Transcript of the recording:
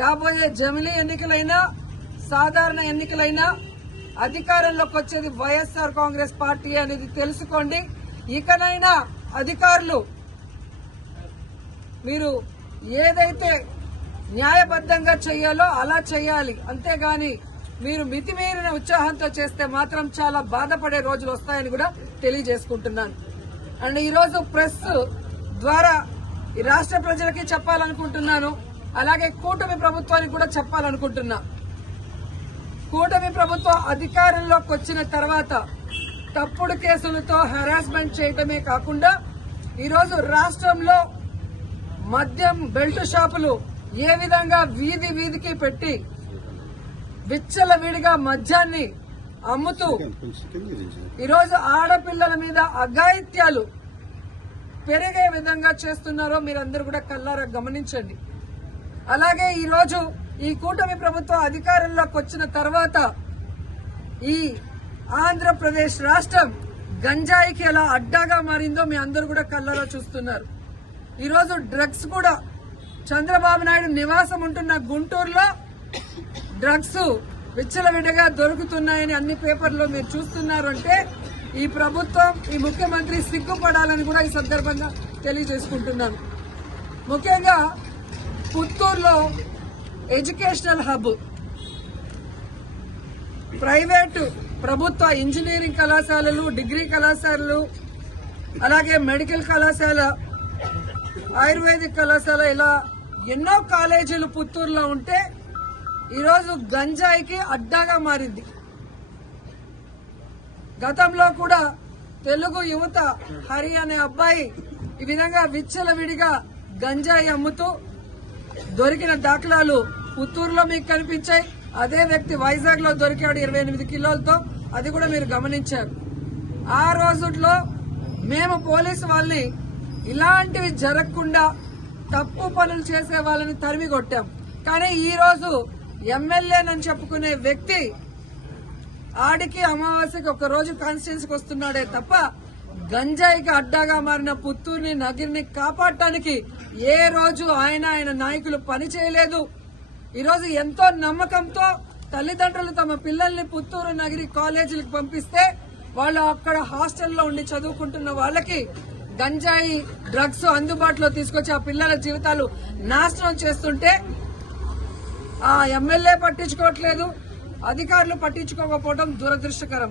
రాబోయే జమిలీ ఎన్నికలైనా సాధారణ ఎన్నికలైనా అధికారంలోకి వచ్చేది వైఎస్ఆర్ కాంగ్రెస్ పార్టీ అనేది తెలుసుకోండి. ఇకనైనా అధికారులు మీరు ఏదైతే న్యాయబద్ధంగా చేయాలో అలా చేయాలి, అంతేగాని మీరు మితిమీరిన ఉత్సాహంతో చేస్తే మాత్రం చాలా బాధపడే రోజులు వస్తాయని కూడా తెలియజేసుకుంటున్నాను. అండ్ ఈరోజు ప్రెస్ ద్వారా ఈ రాష్ట్ర ప్రజలకి చెప్పాలనుకుంటున్నాను, అలాగే కూటమి ప్రభుత్వానికి కూడా చెప్పాలనుకుంటున్నా. కూటమి ప్రభుత్వం అధికారంలోకి వచ్చిన తర్వాత తప్పుడు కేసులతో హెరాస్మెంట్ చేయటమే కాకుండా ఈరోజు రాష్ట్రంలో మద్యం బెల్ట్ షాపులు ఏ విధంగా వీధి వీధికి పెట్టి విచ్చలవిడిగా మద్యాన్ని అమ్ముతూ ఈరోజు ఆడపిల్లల మీద అఘాయిత్యాలు పెరిగే విధంగా చేస్తున్నారో మీరందరూ కూడా కళ్ళారా గమనించండి. అలాగే ఈరోజు ఈ కూటమి ప్రభుత్వం అధికారంలోకి వచ్చిన తర్వాత ఈ ఆంధ్రప్రదేశ్ రాష్ట్రం గంజాయికి ఎలా అడ్డాగా మారిందో మీ అందరూ కూడా కళ్ళారా చూస్తున్నారు. ఈరోజు డ్రగ్స్ కూడా చంద్రబాబు నాయుడు నివాసం ఉంటున్న గుంటూరులో డ్రగ్స్ విచ్చలవిడిగా దొరుకుతున్నాయని అన్ని పేపర్లో మీరు చూస్తున్నారు. అంటే ఈ ప్రభుత్వం, ఈ ముఖ్యమంత్రి సిగ్గుపడాలని కూడా ఈ సందర్భంగా తెలియజేసుకుంటున్నాను. ముఖ్యంగా పుత్తూరులో ఎడ్యుకేషనల్ హబ్, ప్రైవేటు ప్రభుత్వ ఇంజనీరింగ్ కళాశాలలు, డిగ్రీ కళాశాలలు, అలాగే మెడికల్ కళాశాల, ఆయుర్వేదిక్ కళాశాల, ఇలా ఎన్నో కాలేజీలు పుత్తూరులో ఉంటే ఈరోజు గంజాయికి అడ్డాగా మారింది. గతంలో కూడా తెలుగు యువత హరి అనే అబ్బాయి ఈ విధంగా విచ్చలవిడిగా గంజాయి అమ్ముతూ దొరికిన దాఖలాలు పుత్తూరులో మీకు కనిపించాయి. అదే వ్యక్తి వైజాగ్ లో దొరికాడు 28 కిలోలతో, అది కూడా మీరు గమనించారు. ఆ రోజుల్లో మేము పోలీసు వాళ్ళని ఇలాంటివి జరగకుండా తప్పు పనులు చేసే వాళ్ళని తరిమి కొట్టాం. కానీ ఈ రోజు ఎమ్మెల్యేనని చెప్పుకునే వ్యక్తి ఆడికి అమావాస్యకి ఒక రోజు కాన్స్టిట్యున్సీకి వస్తున్నాడే తప్ప గంజాయికి అడ్డాగా మారిన పుత్తూరుని, నగిరిని కాపాడటానికి ఏ రోజు ఆయన నాయకులు పని చేయలేదు. ఈరోజు ఎంతో నమ్మకంతో తల్లిదండ్రులు తమ పిల్లల్ని పుత్తూరు నగిరి కాలేజీలకు పంపిస్తే వాళ్ళు అక్కడ హాస్టల్లో ఉండి చదువుకుంటున్న వాళ్ళకి గంజాయి, డ్రగ్స్ అందుబాటులో తీసుకొచ్చి ఆ పిల్లల జీవితాలు నాశనం చేస్తుంటే ఆ ఎమ్మెల్యే పట్టించుకోవట్లేదు, అధికారులు పట్టించుకోకపోవడం దురదృష్టకరం.